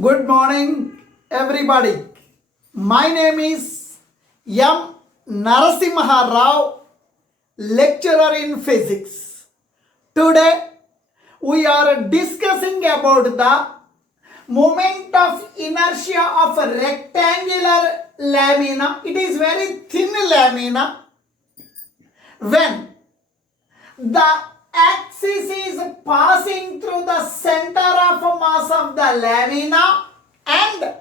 Good morning, everybody. My name is Narasimharao, lecturer in physics. Today, we are discussing about the moment of inertia of a rectangular lamina. It is very thin lamina. When the axis is passing through the center of mass of the lamina and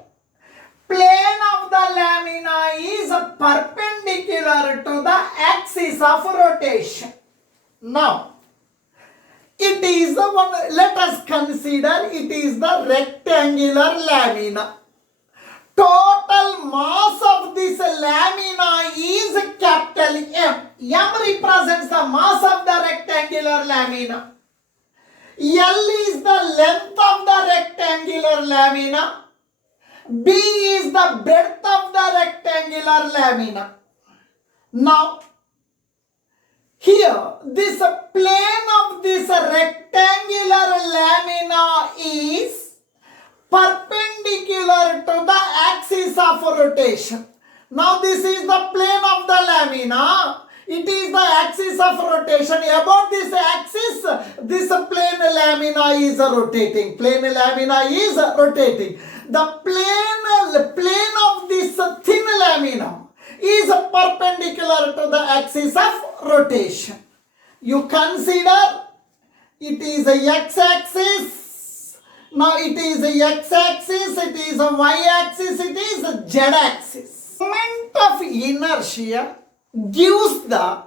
plane of the lamina is perpendicular to the axis of rotation. Now, it is the one, let us consider it is the rectangular lamina. Total mass of this lamina is capital M. M represents the mass of the rectangular lamina. L is the length of the rectangular lamina. B is the breadth of the rectangular lamina. Now, here, this plane of this rectangular lamina is perpendicular to the axis of rotation. Now, this is the plane of the lamina. It is the axis of rotation. About this axis, this plane lamina is rotating. Plane lamina is rotating. The plane of this thin lamina is perpendicular to the axis of rotation. You consider it is a x-axis. Now it is a x-axis, it is a y-axis, it is a z-axis. Moment of inertia gives the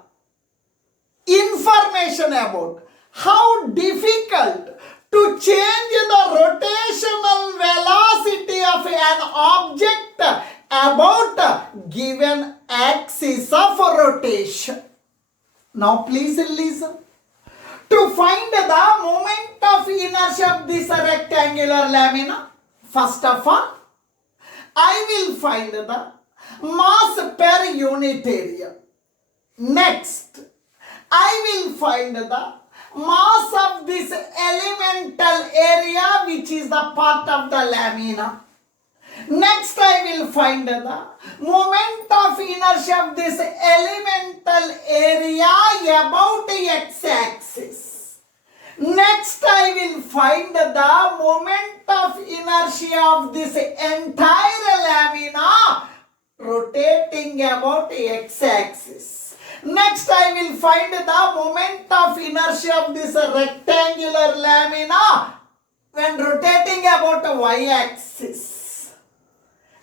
information about how difficult to change the rotational velocity of an object about a given axis of rotation. Now please listen. To find the moment of inertia of this rectangular lamina, first of all, I will find the mass per unit area. Next, I will find the mass of this elemental area which is the part of the lamina. Next, I will find the moment of inertia of this elemental area about x-axis. Next, I will find the moment of inertia of this entire lamina rotating about x-axis. Next, I will find the moment of inertia of this rectangular lamina when rotating about y-axis.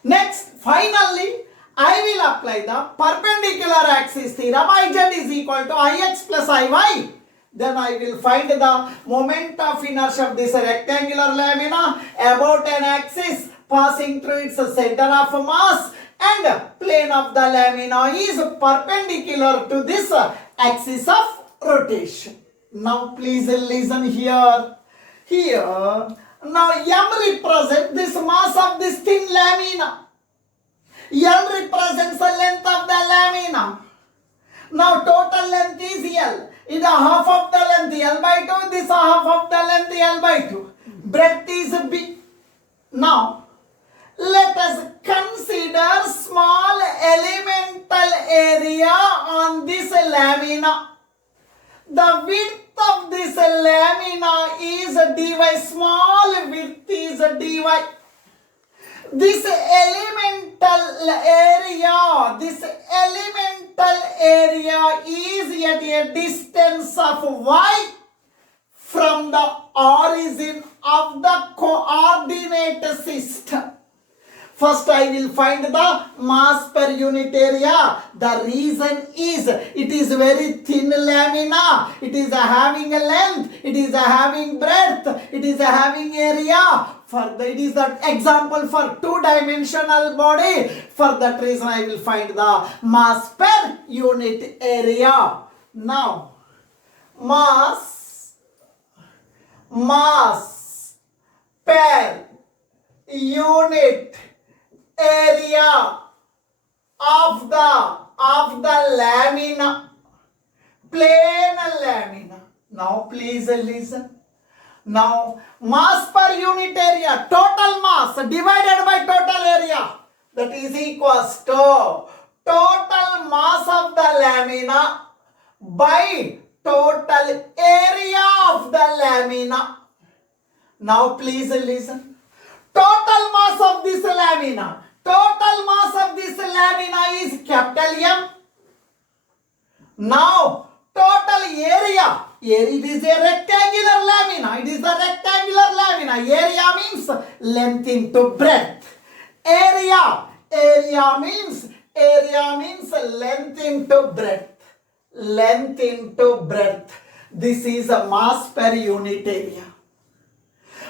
Next, finally, I will apply the perpendicular axis theorem. Iz is equal to Ix plus Iy. Then I will find the moment of inertia of this rectangular lamina about an axis passing through its center of mass, and plane of the lamina is perpendicular to this axis of rotation. Now please listen here. Now M represents this mass of this thin lamina. L represents the length of the lamina. Now total length is L. Is a half of the length L by 2. This half of the length L by 2. Breadth is B. Now let us consider small elemental area on this lamina. The width of this lamina is dy. Small width is dy. This elemental area is at a distance of y from the origin of the coordinate system. First, I will find the mass per unit area. The reason is it is very thin lamina. It is having a length. It is having breadth. It is having area. It is the example for two-dimensional body. For that reason, I will find the mass per unit area. Now, mass per unit area of the lamina, plane lamina. Now please listen. Now, mass per unit area, total mass, divided by total area, that is equals to total mass of the lamina by total area of the lamina. Now please listen. Total mass of this lamina. Total mass of this lamina is capital M. Now total area. It is a rectangular lamina. It is a rectangular lamina. Area means length into breadth. Area means length into breadth. Length into breadth. This is a mass per unit area.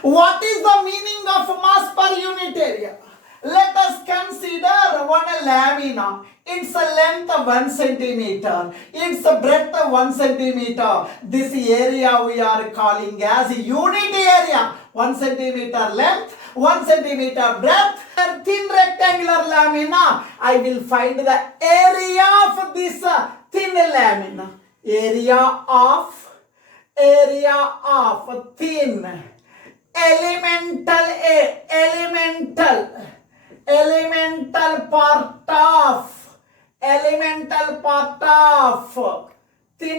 What is the meaning of mass per unit area? Let us consider one lamina. Its length 1 centimeter. Its breadth 1 centimeter. This area we are calling as unit area. 1 centimeter length, 1 centimeter breadth. Thin rectangular lamina. I will find the area of this thin lamina. Area of thin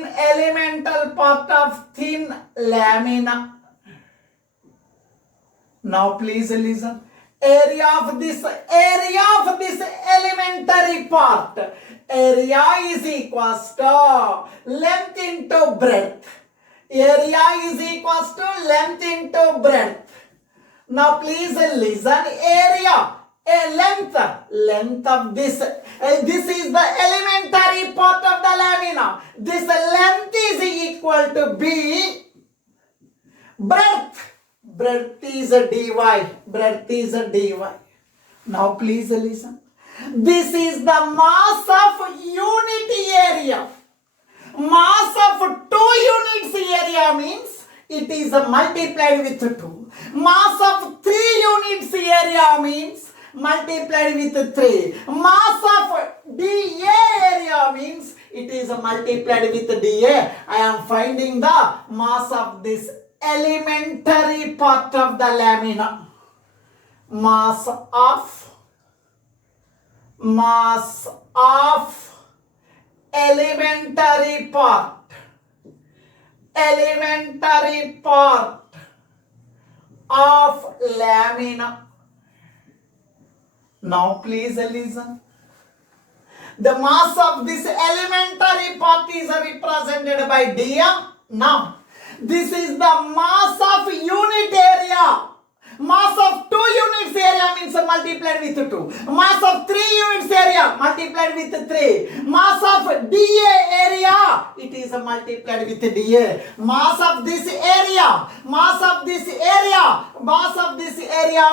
elemental part of thin lamina. Now please listen. Area of this elementary part. Area is equals to length into breadth. Area is equals to length into breadth. Now please listen. Area, length of this. This is the elementary part of the lamina. This length is equal to B. Breadth is a dy. Now please listen. This is the mass of unit area. Mass of 2 units area means it is multiplied with 2. Mass of 3 units area means multiplied with 3. Mass of dA area means it is multiplied with dA. I am finding the mass of this elementary part of the lamina. Mass of elementary part of lamina. Now please listen. The mass of this elementary part is represented by dm. Now this is the mass of unit area. Mass of 2 units area means multiplied with 2. Mass of 3 units area multiplied with 3. Mass of dA area, it is multiplied with dA. Mass of this area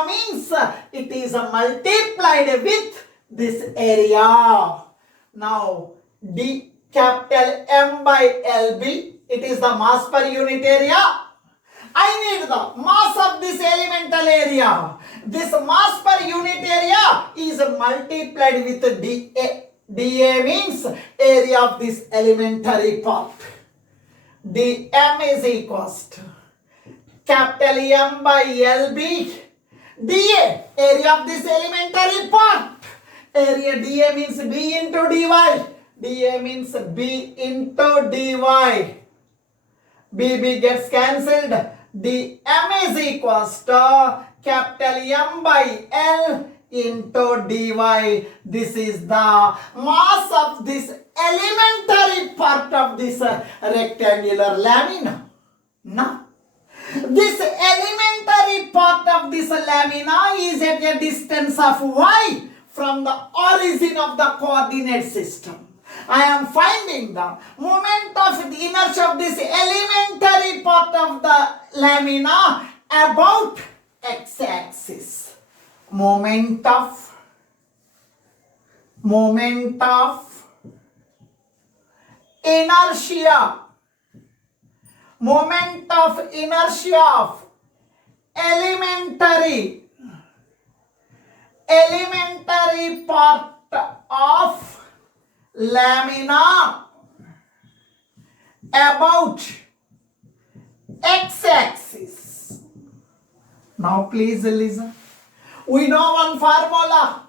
means it is multiplied with this area. Now D capital M by LB, it is the mass per unit area. I need the mass of this elemental area. This mass per unit area is multiplied with dA. dA means area of this elementary part. dm is equals to capital M by LB. dA, area of this elementary part. Area dA means B into dy. dA means B into dy. B gets cancelled. dm is equals to capital M by L into dy. This is the mass of this elementary part of this rectangular lamina. Now, this elementary part of this lamina is at a distance of y from the origin of the coordinate system. I am finding the moment of the inertia of this elementary part of the lamina about x-axis. Moment of inertia. Moment of inertia of elementary part of lamina about x-axis. Now please listen. We know one formula.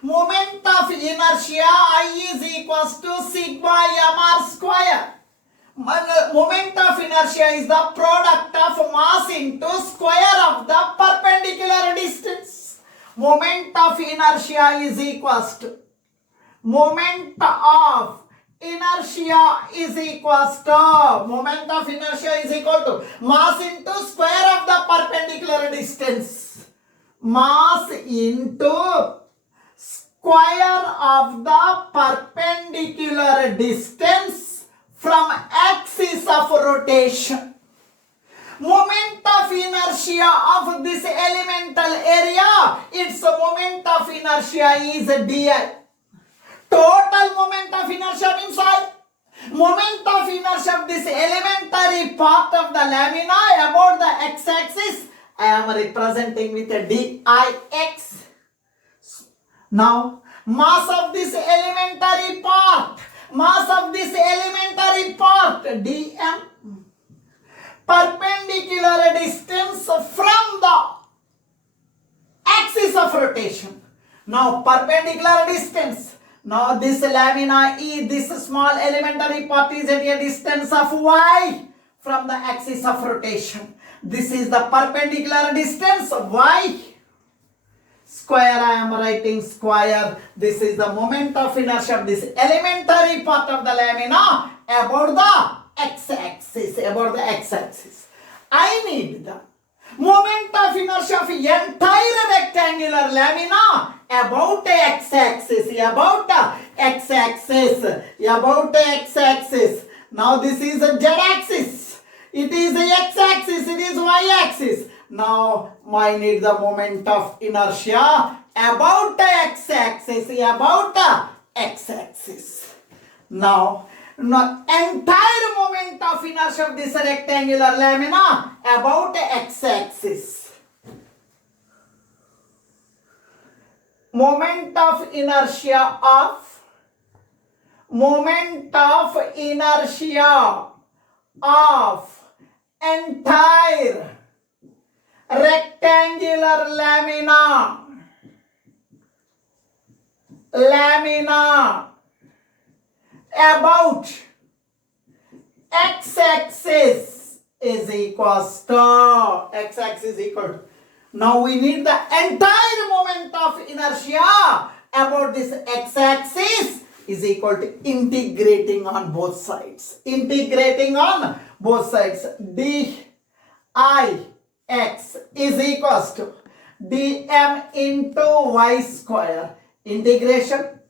Moment of inertia I is equals to sigma mr square. Moment of inertia is the product of mass into square of the perpendicular distance. Moment of inertia is equals to moment of inertia is equals to moment of inertia is equal to mass into square of the perpendicular distance. Mass into square of the perpendicular distance from axis of rotation. Moment of inertia of this elemental area, its moment of inertia is di. Total moment of inertia means I. Moment of inertia of this elementary part of the lamina about the x-axis, I am representing with a dix. Now, mass of this elementary part, dm, perpendicular distance from the axis of rotation. Now, perpendicular distance. Now, this lamina E, this small elementary part is at a distance of y from the axis of rotation. This is the perpendicular distance y. Square, I am writing square. This is the moment of inertia of this elementary part of the lamina about the x-axis. I need the moment of inertia of entire rectangular lamina about the x-axis. Now this is a z-axis. It is a x-axis. It is y-axis. Now I need the moment of inertia about the x-axis. Now entire moment of inertia of this rectangular lamina about the x-axis. Moment of inertia of entire rectangular lamina about x-axis is equals to now we need the entire moment of inertia about this x-axis is equal to integrating on both sides. Dix is equals to dm into y square. Integration.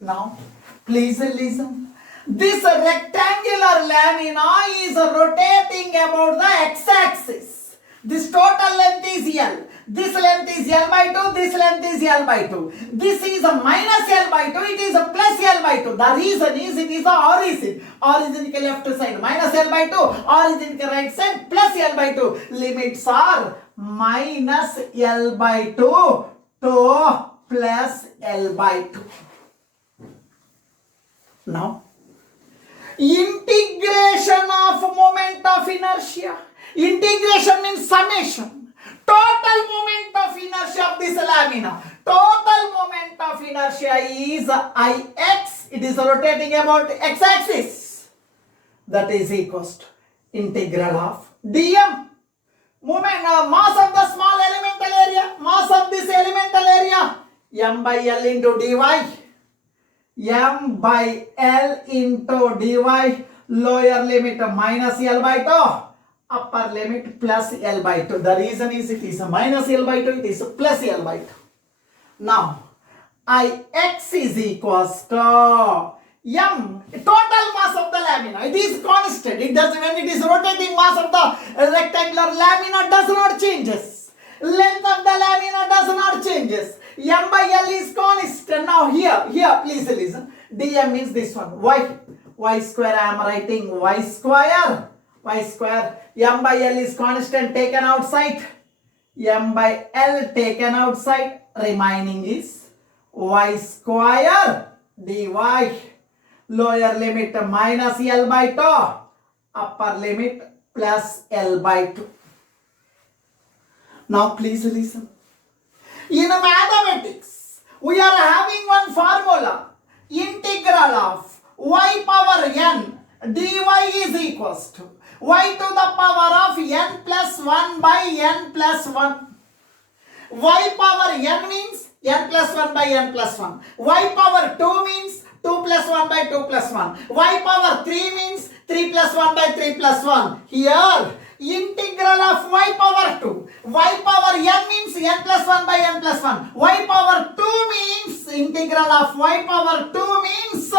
Now, please listen. This rectangular lamina is rotating about the x-axis. This total length is L. This length is L by 2. This length is L by 2. This is a minus L by 2. It is a plus L by 2. The reason is it is the origin. Origin ke left side minus L by 2. Origin ke right side plus L by 2. Limits are minus L by 2 to plus L by 2. Now, integration of moment of inertia. Integration means summation. Total moment of inertia of this lamina. Total moment of inertia is Ix. It is rotating about x-axis. That is equals to integral of dm. Moment, mass of the small elemental area. Mass of this elemental area. M by L into dy. M by L into dy. Lower limit minus L by 2. Upper limit plus L by 2. The reason is it is a minus L by 2, it is a plus L by 2. Now, Ix is equals to M, total mass of the lamina. It is constant. It does, when it is rotating, mass of the rectangular lamina does not changes. Length of the lamina does not changes. M by L is constant. Now here, please listen. dm means this one. Y square, I am writing y square. M by L is constant taken outside. M by L taken outside. Remaining is y square dy. Lower limit minus L by 2. Upper limit plus L by 2. Now please listen. In mathematics, we are having one formula. Integral of y power n dy is equals to y to the power of n plus 1 by n plus 1. Y power n means n plus 1 by n plus 1. Y power 2 means 2 plus 1 by 2 plus 1. Y power 3 means 3 plus 1 by 3 plus 1. Here, integral of y power 2. Y power n means n plus 1 by n plus 1. Y power 2 means integral of y power 2 means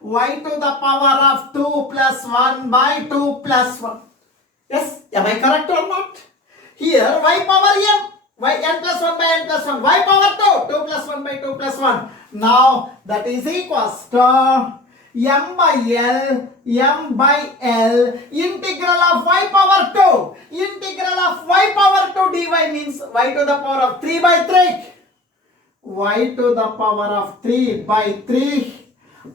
y to the power of 2 plus 1 by 2 plus 1. Yes, am I correct or not? Here, y power n. N plus 1 by n plus 1. Y power 2. 2 plus 1 by 2 plus 1. Now, that is equals to m by L, m by L, integral of y power 2. Integral of y power 2 dy means y to the power of 3 by 3. Y to the power of 3 by 3.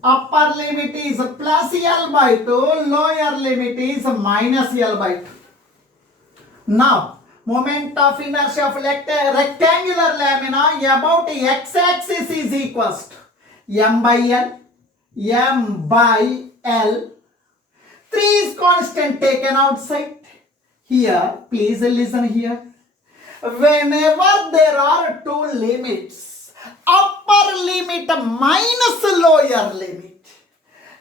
Upper limit is plus L by 2. Lower limit is minus L by 2. Now, moment of inertia of rectangular lamina about x-axis is equals to m by L, m by L. 3 is constant taken outside. Here, please listen here. Whenever there are two limits, upper limit minus lower limit,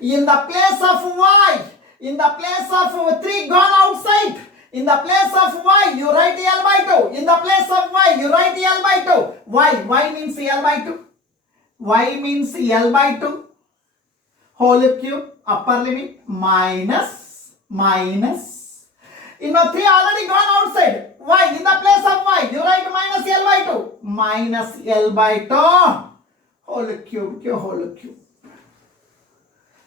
in the place of y, in the place of 3 gone outside, in the place of y, you write L by 2. In the place of y, you write L by 2. Why? Y means L by 2. Y means L by 2. Whole cube, upper limit, minus. You know, 3 already gone outside. Y, in the place of y, you write minus L by 2. Minus L by 2. Whole cube.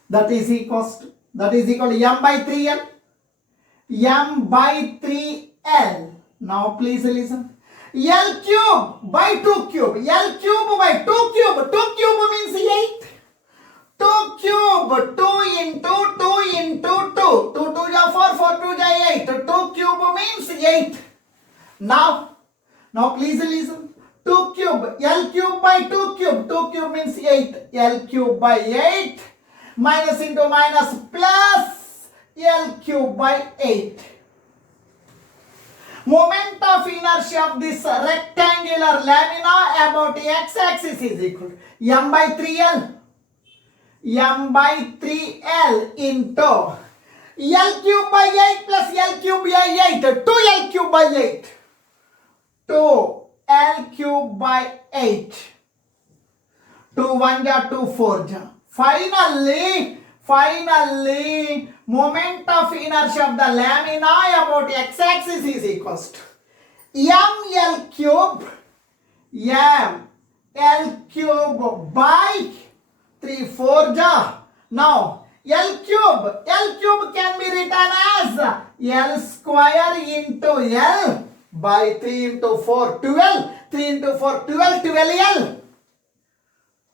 That is equal to m by 3L. M by 3L. Now please listen. L cube by 2 cube. L cube by 2 cube. 2 cube means 8. 2 cube. 2 into 2 into 2. 2 2 ja 4. 4 2 ja 8. 2 cube means 8. Now please listen. 2 cube. L cube by 2 cube. 2 cube means 8. L cube by 8. Minus into minus plus. L cube by 8. Moment of inertia of this rectangular lamina about x-axis is equal to m by 3L. M by 3L into L cube by 8 plus L cube by 8. 2L cube by 8. 2L cube by 8. 2 1 ja 2 4 ja. Finally, moment of inertia of the lamina about x-axis is equals to ml cube by 3 4 ja. Now, L cube can be written as L square into L by 3 into 4, 12. 3 into 4, 12, 12L.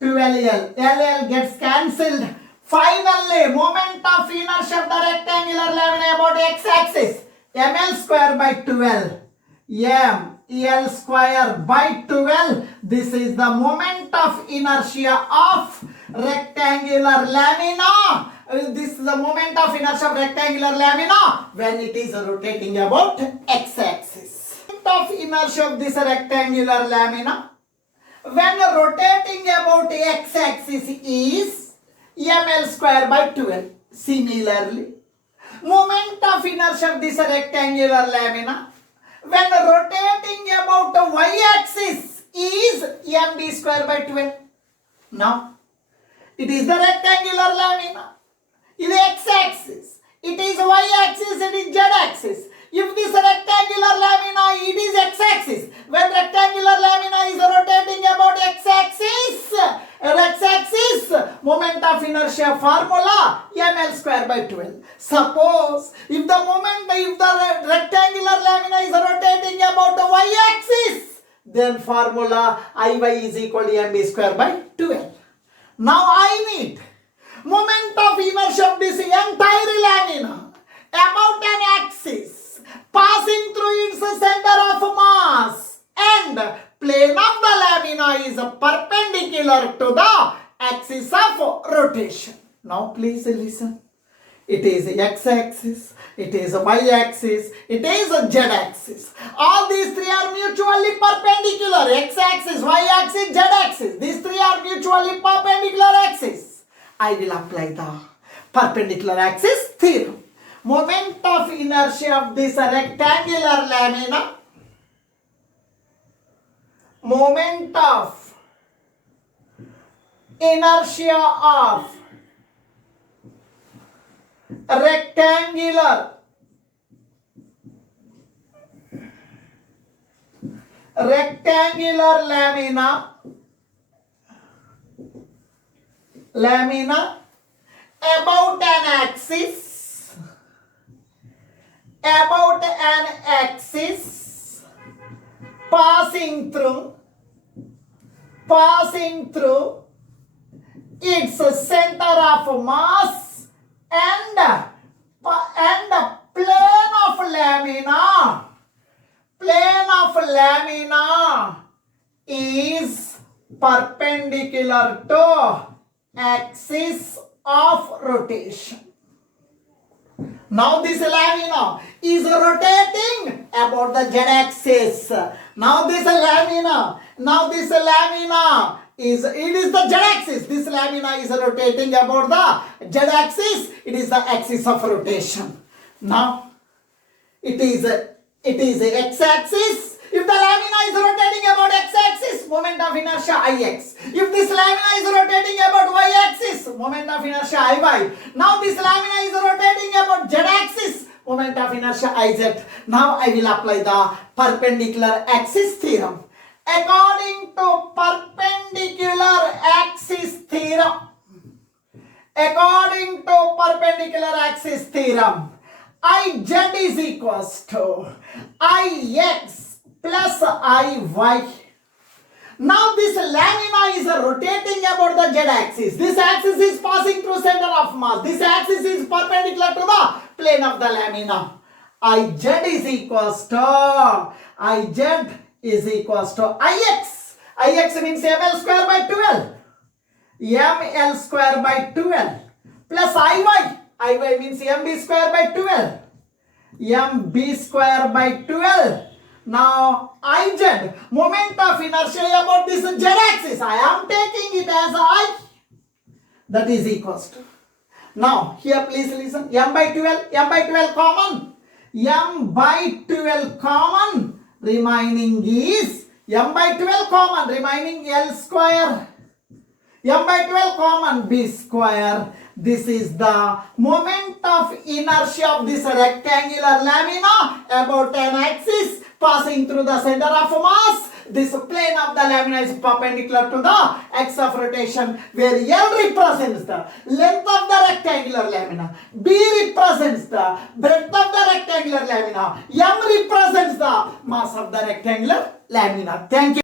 12L. LL gets cancelled. Finally, moment of inertia of the rectangular lamina about x-axis. ml square by 12. L square by 12. This is the moment of inertia of rectangular lamina. This is the moment of inertia of rectangular lamina when it is rotating about x-axis. Moment of inertia of this rectangular lamina when rotating about x-axis is ml square by 12. Similarly, moment of inertia of this rectangular lamina when rotating about the y-axis is mb square by 12. Now, it is the rectangular lamina. It is x-axis. It is y-axis. It is z-axis. If this rectangular lamina, it is x-axis. When rectangular lamina is rotating about x-axis, moment of inertia formula ml square by 12. Suppose if the rectangular lamina is rotating about the y-axis, then formula Iy is equal to mb square by 12. Now I need moment of inertia of this entire lamina about an axis passing through its center of mass and plane of the lamina is perpendicular to the axis of rotation. Now please listen. It is x-axis, it is y-axis, it is z-axis. All these three are mutually perpendicular. X-axis, y-axis, z-axis. These three are mutually perpendicular axis. I will apply the perpendicular axis theorem. Moment of inertia of this rectangular lamina. Moment of inertia of rectangular lamina about an axis passing through its center of mass and plane of lamina is perpendicular to axis of rotation. Now this lamina is rotating about the z-axis. Now this lamina is the z-axis. This lamina is rotating about the z-axis. It is the axis of rotation. Now it is x-axis. If the lamina is rotating about x-axis, moment of inertia Ix. If this lamina is rotating about y-axis, moment of inertia Iy. Now this lamina is rotating about z-axis, moment of inertia Iz. Now I will apply the perpendicular axis theorem. According to perpendicular axis theorem, Iz is equals to Ix plus Iy. Now this lamina is rotating about the z-axis. This axis is passing through center of mass. This axis is perpendicular to the plane of the lamina. Iz is equals to Ix. Ix means ml square by 12. ml square by 12 plus Iy. Iy means mb square by 12. mb square by 12. Now Iz, moment of inertia about this z-axis, I am taking it as I. That is equals to. Now here please listen. m by 12 common. m by 12 common. Remaining is m by 12 common. Remaining L square. m by 12 common b square. This is the moment of inertia of this rectangular lamina about an axis passing through the center of mass. This plane of the lamina is perpendicular to the axis of rotation, where L represents the length of the rectangular lamina, B represents the breadth of the rectangular lamina, M represents the mass of the rectangular lamina. Thank you.